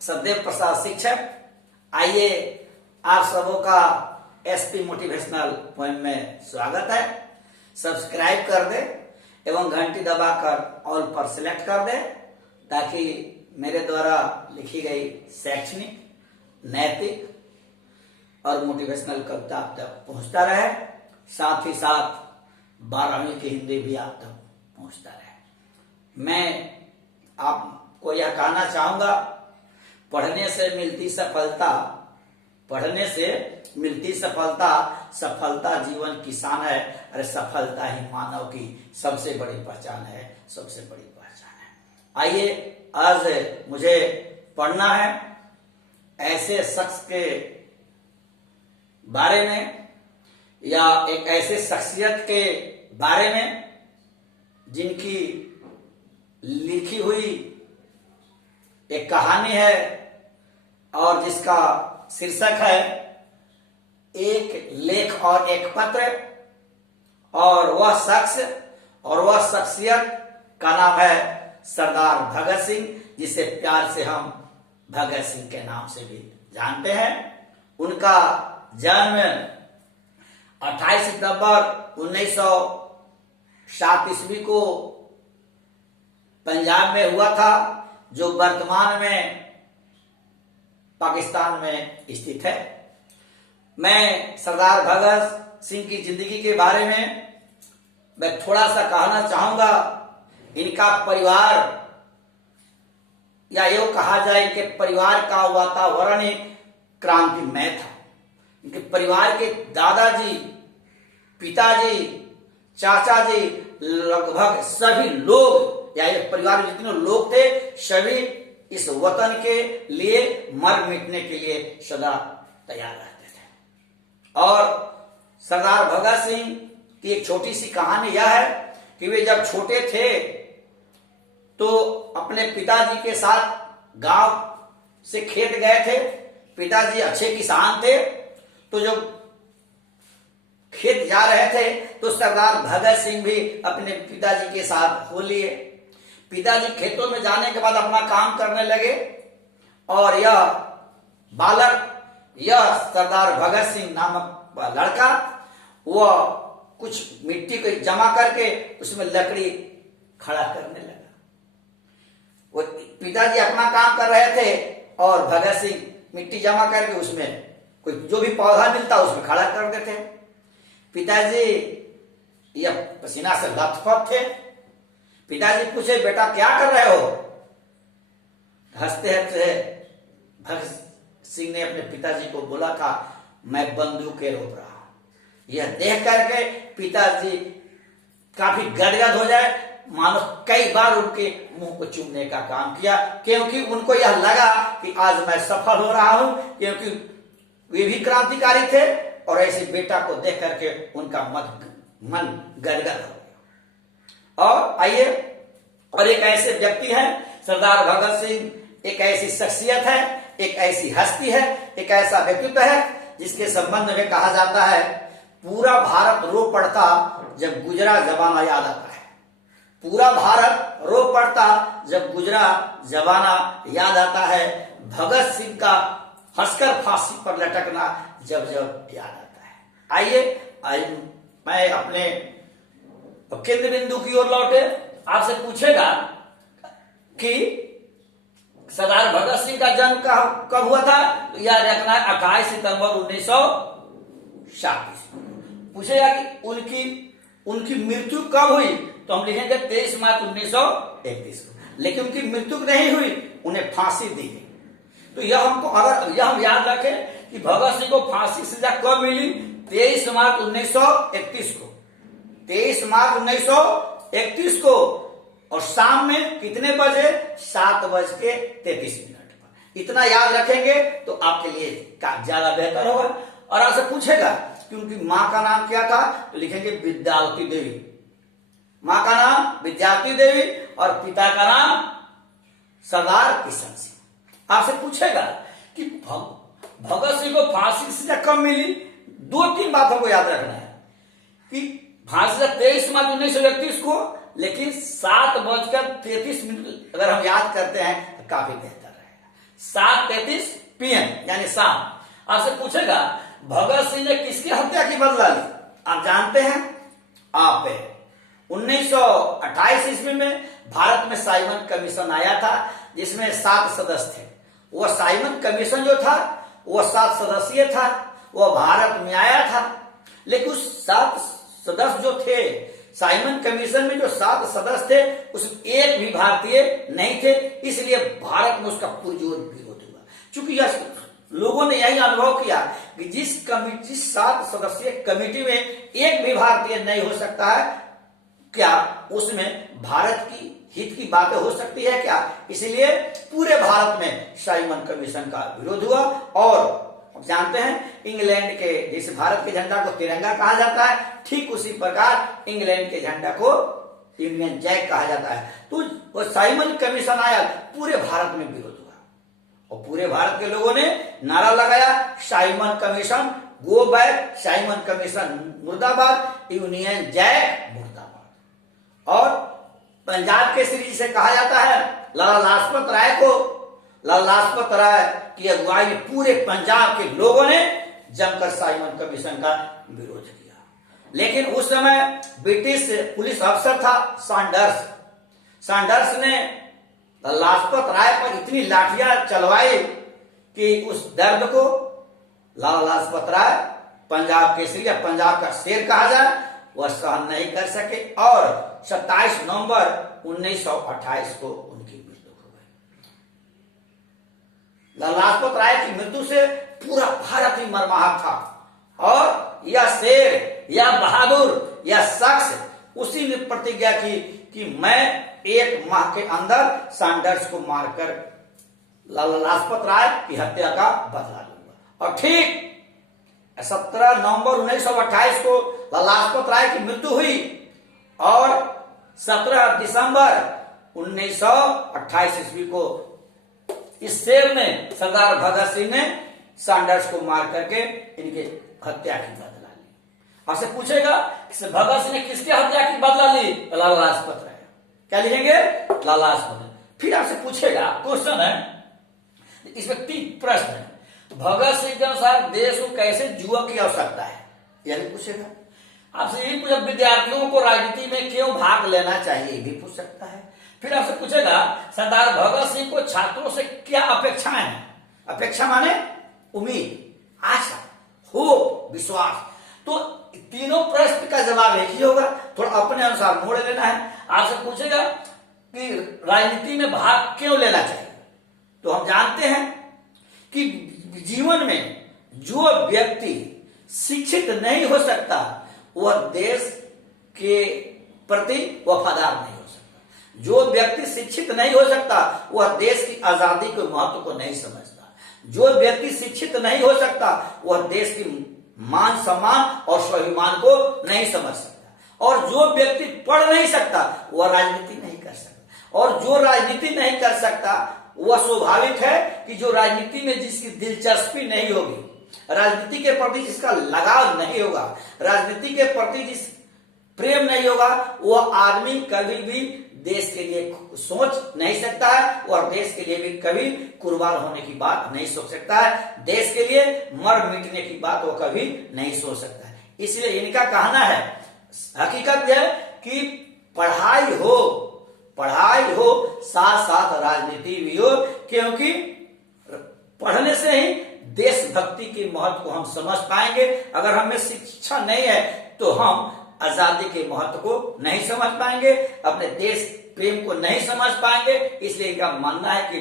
सदैव प्रसाद शिक्षक। आइए आप सबों का एसपी मोटिवेशनल पोएम में स्वागत है। सब्सक्राइब कर दे एवं घंटी दबाकर ऑल पर सिलेक्ट कर दे ताकि मेरे द्वारा लिखी गई शैक्षणिक, नैतिक और मोटिवेशनल कविता आप तक पहुंचता रहे। साथ ही साथ 12वीं की हिंदी भी आप तक पहुंचता रहे। मैं आपको यह कहना चाहूंगा, पढ़ने से मिलती सफलता, पढ़ने से मिलती सफलता, सफलता जीवन की शान है। अरे सफलता ही मानव की सबसे बड़ी पहचान है, सबसे बड़ी पहचान है। आइए आज मुझे पढ़ना है ऐसे शख्स के बारे में या एक ऐसे शख्सियत के बारे में जिनकी लिखी हुई एक कहानी है और जिसका शीर्षक है एक लेख और एक पत्र। और वह शख्स और वह शख्सियत का नाम है सरदार भगत सिंह, जिसे प्यार से हम भगत सिंह के नाम से भी जानते हैं। उनका जन्म 28 सितंबर 1907 ईस्वी को पंजाब में हुआ था, जो वर्तमान में पाकिस्तान में स्थित है। मैं सरदार भगत सिंह की जिंदगी के बारे में मैं थोड़ा सा कहना चाहूंगा। इनका परिवार या यूं कहा जाए इनके परिवार का वातावरण एक क्रांतिमय था। इनके परिवार के दादाजी, पिताजी, चाचा जी, लगभग सभी लोग या ये परिवार में जितने लोग थे सभी इस वतन के लिए मर मिटने के लिए सदा तैयार रहते थे। और सरदार भगत सिंह की एक छोटी सी कहानी यह है कि वे जब छोटे थे तो अपने पिताजी के साथ गांव से खेत गए थे। पिताजी अच्छे किसान थे, तो जब खेत जा रहे थे तो सरदार भगत सिंह भी अपने पिताजी के साथ हो लिए। पिताजी खेतों में जाने के बाद अपना काम करने लगे और यह बालक, यह सरदार भगत सिंह नामक लड़का, वह कुछ मिट्टी को जमा करके उसमें लकड़ी खड़ा करने लगा। वो पिताजी अपना काम कर रहे थे और भगत सिंह मिट्टी जमा करके उसमें कोई जो भी पौधा मिलता उसमें खड़ा कर देते। पिताजी यह पसीना से लथपथ थे। पिताजी पूछे, बेटा क्या कर रहे हो? हंसते हंसते भगत सिंह ने अपने पिताजी को बोला था, मैं बंदूकें रोप रहा हूं। यह देख करके पिताजी काफी गदगद हो जाए, मानो कई बार उनके मुंह को चूमने का काम किया, क्योंकि उनको यह लगा कि आज मैं सफल हो रहा हूं, क्योंकि वे भी क्रांतिकारी थे और ऐसे बेटा को देख करके उनका मन गदगद हो गया। और आइए, और एक ऐसे व्यक्ति हैं सरदार भगत सिंह, एक ऐसी शख्सियत है, एक ऐसी हस्ती है, एक ऐसा व्यक्तित्व है जिसके संबंध में कहा जाता है पूरा भारत रो पड़ता जब गुजरा जमाना याद आता है। पूरा भारत रो पड़ता जब गुजरा जमाना याद आता है। भगत सिंह का हंसकर फांसी पर लटकना जब जब याद आता है। आइए मैं अपने केंद्र बिंदु की ओर लौटे। आपसे पूछेगा कि सरदार भगत सिंह का जन्म कब हुआ था, तो याद रखना है 28 सितंबर 1907। पूछेगा कि उनकी मृत्यु कब हुई, तो हम लिखेंगे 23 मार्च 1931 को। लेकिन उनकी मृत्यु नहीं हुई, उन्हें फांसी दी गई। तो यह हमको, अगर यह हम याद रखें कि भगत सिंह को फांसी सजा कब मिली, 23 मार्च 1931 को। 23 मार्च 1931 को और शाम में कितने बजे? 7:33 पर। इतना याद रखेंगे तो आपके लिए ज्यादा बेहतर होगा। और आपसे पूछेगा कि उनकी मां का नाम क्या था, तो लिखेंगे विद्यावती देवी। मां का नाम विद्यावती देवी और पिता का नाम सरदार किशन सिंह। आपसे पूछेगा कि भगत सिंह को फांसी सजा कब मिली, 2-3 बातों को याद रखना है कि फांसी 23 मार्च 1931 को, लेकिन 7:33 अगर हम याद करते हैं तो काफी बेहतर रहेगा। 7:33 PM यानी शाम। आपसे पूछेगा भगत सिंह ने किसकी हत्या की बदला ली? आप जानते हैं, आप 1928 ईस्वी में भारत में साइमन कमीशन आया था, जिसमें 7 सदस्य थे। वह साइमन कमीशन जो था वह 7 सदस्यीय था, वह भारत में आया था। लेकिन उस 7 सदस्य जो थे, साइमन कमीशन में जो 7 सदस्य थे, उसमें एक भी भारतीय नहीं थे, इसलिए भारत में उसका पुरजोर विरोध हुआ। चूंकि यह लोगों ने यही अनुभव किया कि जिस 7 सदस्यीय कमेटी में एक भी भारतीय नहीं हो सकता है, क्या उसमें भारत की हित की बातें हो सकती है क्या? इसलिए पूरे भारत में साइमन कमीशन का विरोध हुआ। और जानते हैं, इंग्लैंड के जैसे भारत के झंडा को तिरंगा कहा जाता है, ठीक उसी प्रकार इंग्लैंड के झंडा को यूनियन जैक कहा जाता है। तो वो साइमन कमीशन आया, पूरे भारत में विरोध हुआ और पूरे भारत के लोगों ने नारा लगाया, Simon commission go back, Simon commission मुर्दाबाद, यूनियन जैक मुर्दाबाद। और पंजाब केसरी जिसे कहा जाता है, लाला लाजपत राय को, लाला लाजपत राय की अगुवाई में पूरे पंजाब के लोगों ने जमकर साइमन कमीशन का विरोध किया। लेकिन उस समय ब्रिटिश पुलिस अफसर था सैंडर्स। सैंडर्स ने लाजपत राय पर इतनी लाठियां चलवाई कि उस दर्द को लाला लाजपत राय, पंजाब केसरी या पंजाब का शेर कहा जाए, वह सहन नहीं कर सके और 27 नवंबर 1928 को उनकी मृत्यु हो गई। लाला लाजपत राय की मृत्यु से पूरा भारत ही मर्माहत था और यह शेर, यह बहादुर, यह शख्स उसी ने प्रतिज्ञा की कि मैं 1 माह के अंदर सैंडर्स को मारकर लाला लाजपत राय की हत्या का बदला लूंगा। और ठीक 17 नवंबर 1928 को लाला लाजपत राय की मृत्यु हुई और 17 दिसंबर 1928 ईस्वी को इस शेर ने, सरदार भगत सिंह ने सैंडर्स को मार करके इनके हत्या की बदला ली। आपसे पूछेगा भगत सिंह ने किसकी हत्या की बदला ली? लाला लाजपत राय। क्या लिखेंगे? लाला लाजपत राय। फिर आपसे पूछेगा, क्वेश्चन है इसमें 3 प्रश्न है, भगत सिंह के अनुसार देश को कैसे जुआ की आवश्यकता है, यह भी पूछेगा। आपसे यही पूछा विद्यार्थियों को राजनीति में क्यों भाग लेना चाहिए, ये भी पूछ सकता है। फिर आपसे पूछेगा सरदार भगत सिंह को छात्रों से क्या अपेक्षाएं हैं? अपेक्षा माने उम्मीद, आशा, होप, विश्वास। तो तीनों प्रश्न का जवाब एक ही होगा, थोड़ा अपने अनुसार मोड़ लेना है। आपसे पूछेगा कि राजनीति में भाग क्यों लेना चाहिए, तो हम जानते हैं कि जीवन में जो व्यक्ति शिक्षित नहीं हो सकता वह देश के प्रति वफादार नहीं हो सकता। जो व्यक्ति शिक्षित नहीं हो सकता वह देश की आजादी के महत्व को नहीं समझता। जो व्यक्ति शिक्षित नहीं हो सकता वह देश की मान सम्मान और स्वाभिमान को नहीं समझ सकता। और जो व्यक्ति पढ़ नहीं सकता वह राजनीति नहीं कर सकता। और जो राजनीति नहीं कर सकता वह स्वाभाविक है कि जो राजनीति में जिसकी दिलचस्पी नहीं होगी, राजनीति के प्रति जिसका लगाव नहीं होगा, राजनीति के प्रति जिस प्रेम नहीं होगा, वह आदमी कभी भी देश के लिए सोच नहीं सकता है और देश के लिए भी कभी कुर्बान होने की बात नहीं सोच सकता है। देश के लिए मर मिटने की बात वो कभी नहीं सोच सकता है। इसलिए इनका कहना है, हकीकत है कि पढ़ाई हो साथ साथ राजनीति भी हो, क्योंकि पढ़ने से ही देशभक्ति के महत्व को हम समझ पाएंगे। अगर हमें शिक्षा नहीं है तो हम आजादी के महत्व को नहीं समझ पाएंगे, अपने देश प्रेम को नहीं समझ पाएंगे। इसलिए इनका मानना है कि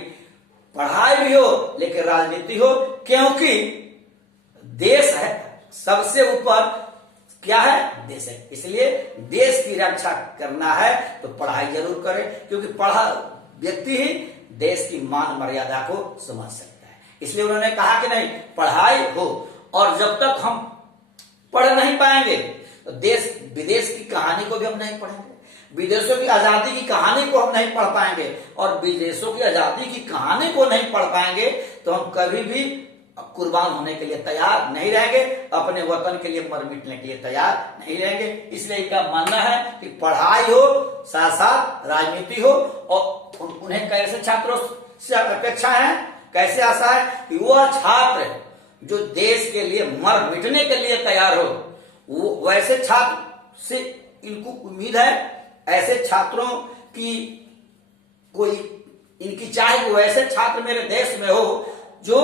पढ़ाई भी हो लेकिन राजनीति हो, क्योंकि देश है सबसे ऊपर। क्या है? देश है। इसलिए देश की रक्षा करना है तो पढ़ाई जरूर करें, क्योंकि पढ़ा व्यक्ति ही देश की मान मर्यादा को समझ सकता है। इसलिए उन्होंने कहा कि नहीं, पढ़ाई हो। और जब तक हम पढ़ नहीं पाएंगे तो देश विदेश की कहानी को भी हम नहीं पढ़ेंगे, विदेशों की आजादी की कहानी को हम नहीं पढ़ पाएंगे। और विदेशों की आजादी की कहानी को नहीं पढ़ पाएंगे तो हम कभी भी कुर्बान होने के लिए तैयार नहीं रहेंगे, अपने वतन के लिए मर मिटने के लिए तैयार नहीं रहेंगे। इसलिए इनका मानना है कि पढ़ाई हो साथ साथ राजनीति हो। और उन्हें कैसे छात्रों से अपेक्षा है? कैसे आशा है कि वह छात्र जो देश के लिए मर मिटने के लिए तैयार हो, वो वैसे छात्र से इनको उम्मीद है, ऐसे छात्रों की कोई इनकी चाहे कि वैसे छात्र मेरे देश में हो जो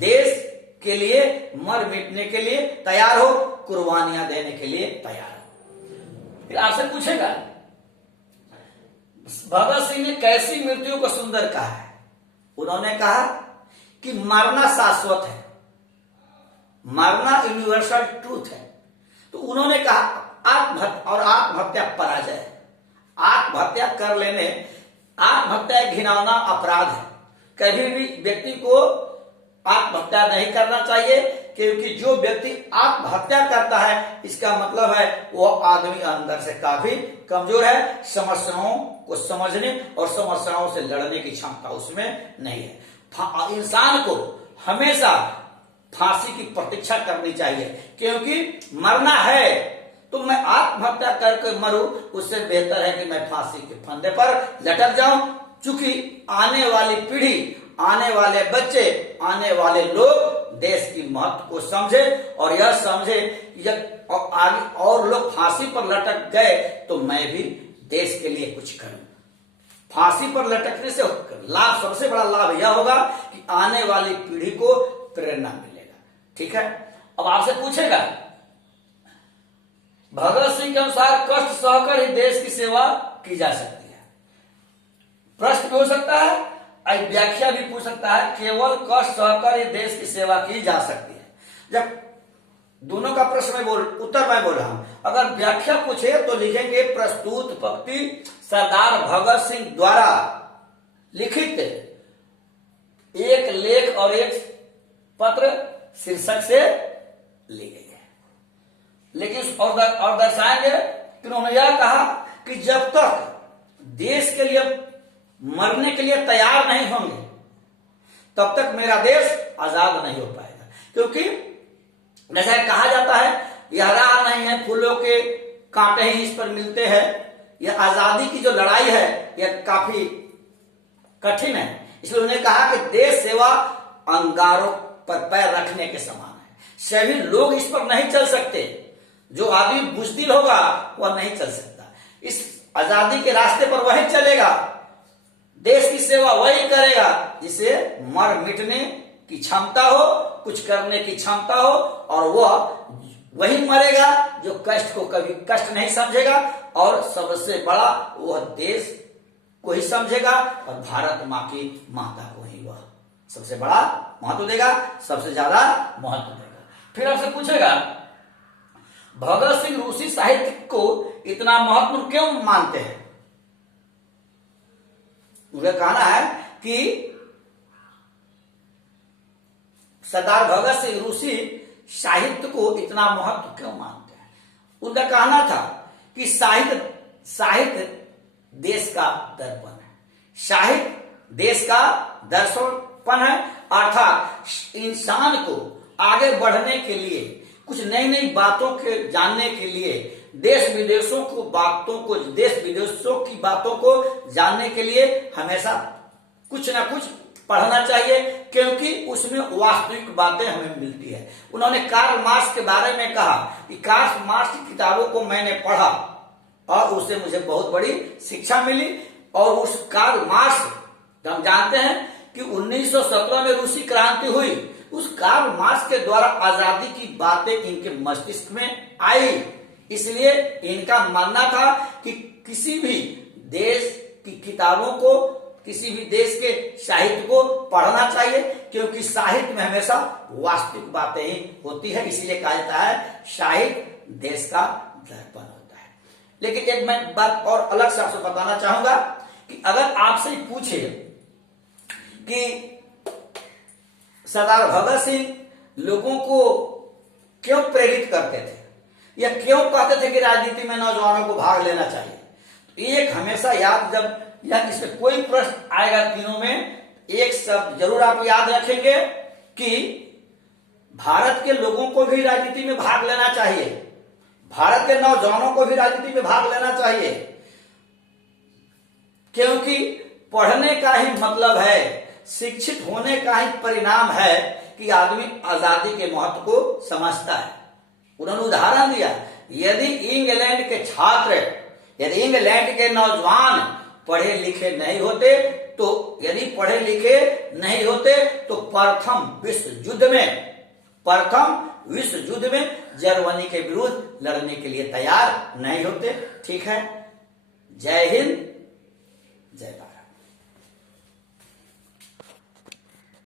देश के लिए मर मिटने के लिए तैयार हो, कुर्बानियां देने के लिए तैयार हो। फिर आपसे पूछेगा भगत सिंह ने कैसी मृत्यु को सुंदर कहा है? उन्होंने कहा कि मरना शाश्वत है, मरना यूनिवर्सल ट्रूथ है। तो उन्होंने कहा आत्महत्या पराजय है। आत्महत्या कर लेने, आत्महत्या एक घिनौना अपराध है। कभी भी व्यक्ति को आत्महत्या नहीं करना चाहिए, क्योंकि जो व्यक्ति आत्महत्या करता है इसका मतलब है वो आदमी अंदर से काफी कमजोर है, समस्याओं को समझने और समस्याओं से लड़ने की क्षमता उसमें नहीं है। इंसान को हमेशा फांसी की प्रतीक्षा करनी चाहिए, क्योंकि मरना है तो मैं आत्महत्या करके मरूं, उससे बेहतर है कि मैं फांसी के फंदे पर लटक जाऊं। चूंकि आने वाली पीढ़ी, आने वाले बच्चे, आने वाले लोग देश की महत्व को समझे और यह समझे और लोग फांसी पर लटक गए तो मैं भी देश के लिए कुछ करूं। फांसी पर लटकने से लाभ, सबसे बड़ा लाभ यह होगा कि आने वाली पीढ़ी को प्रेरणा मिलेगा। ठीक है, अब आपसे पूछेगा भगत सिंह के अनुसार कष्ट सहकर ही देश की सेवा की जा सकती है। प्रश्न भी हो सकता है, व्याख्या भी पूछ सकता है, केवल कष्ट सहकर ही देश की सेवा की जा सकती है। जब दोनों का प्रश्न उत्तर मैं बोल रहा हूं, अगर व्याख्या पूछे तो लिखेंगे प्रस्तुत पंक्ति सरदार भगत सिंह द्वारा लिखित एक लेख और एक पत्र शीर्षक से ली गई है। लेकिन और दर्शाएंगे कि उन्होंने यह कहा कि जब तक देश के लिए मरने के लिए तैयार नहीं होंगे तब तक मेरा देश आजाद नहीं हो पाएगा। क्योंकि जैसा कहा जाता है, यह राह नहीं है फूलों के कांटे ही इस पर मिलते हैं। यह आजादी की जो लड़ाई है यह काफी कठिन है। इसलिए उन्होंने कहा कि देश सेवा अंगारों पर पैर रखने के समान है। सभी लोग इस पर नहीं चल सकते। जो आदमी बुज़दिल होगा वह नहीं चल सकता। इस आजादी के रास्ते पर वही चलेगा, देश की सेवा वही करेगा जिसे मर मिटने की क्षमता हो, कुछ करने की क्षमता हो, और वह वही मरेगा जो कष्ट को कभी कष्ट नहीं समझेगा और सबसे बड़ा वह देश को ही समझेगा और भारत माँ की माता को ही वह सबसे बड़ा महत्व देगा, सबसे ज्यादा महत्व देगा। फिर आपसे पूछेगा भगत सिंह रूसी साहित्य को इतना महत्व क्यों मानते हैं? मुझे कहना है कि सरदार भगत सिंह रूसी साहित्य को इतना महत्व क्यों मानते हैं? उनका कहना था कि साहित्य देश का दर्पण है, साहित्य देश का दर्पण है। अर्थात इंसान को आगे बढ़ने के लिए, कुछ नई नई बातों के जानने के लिए, देश विदेशों की बातों को जानने के लिए हमेशा कुछ ना कुछ पढ़ना चाहिए, क्योंकि उसमें वास्तविक बातें हमें मिलती है। उन्होंने कार्ल मार्क्स के बारे में कहा कि कार्ल मार्क्स की किताबों को मैंने पढ़ा और उससे मुझे बहुत बड़ी शिक्षा मिली। और उस कार्ल मार्क्स, हम जानते हैं कि 1917 में रूसी क्रांति हुई, उस कार्ल मार्क्स के द्वारा आजादी की बातें इनके मस्तिष्क में आई। इसलिए इनका मानना था कि किसी भी देश की किताबों को, किसी भी देश के साहित्य को पढ़ना चाहिए, क्योंकि साहित्य में हमेशा वास्तविक बातें ही होती है। इसलिए कहा जाता है साहित्य देश का दर्पण होता है। लेकिन एक मैं बात और अलग से आपसे बताना चाहूंगा कि अगर आपसे पूछे कि सरदार भगत सिंह लोगों को क्यों प्रेरित करते थे या क्यों कहते थे कि राजनीति में नौजवानों को भाग लेना चाहिए, तो एक हमेशा याद, जब या इसमें कोई प्रश्न आएगा तीनों में, एक शब्द जरूर आप याद रखेंगे कि भारत के लोगों को भी राजनीति में भाग लेना चाहिए, भारत के नौजवानों को भी राजनीति में भाग लेना चाहिए। क्योंकि पढ़ने का ही मतलब है शिक्षित होने का ही परिणाम है कि आदमी आजादी के महत्व को समझता है। उन्होंने उदाहरण दिया, यदि इंग्लैंड के छात्र, यदि इंग्लैंड के नौजवान पढ़े लिखे नहीं होते तो प्रथम विश्व युद्ध में जर्मनी के विरुद्ध लड़ने के लिए तैयार नहीं होते। ठीक है, जय हिंद, जय भारत।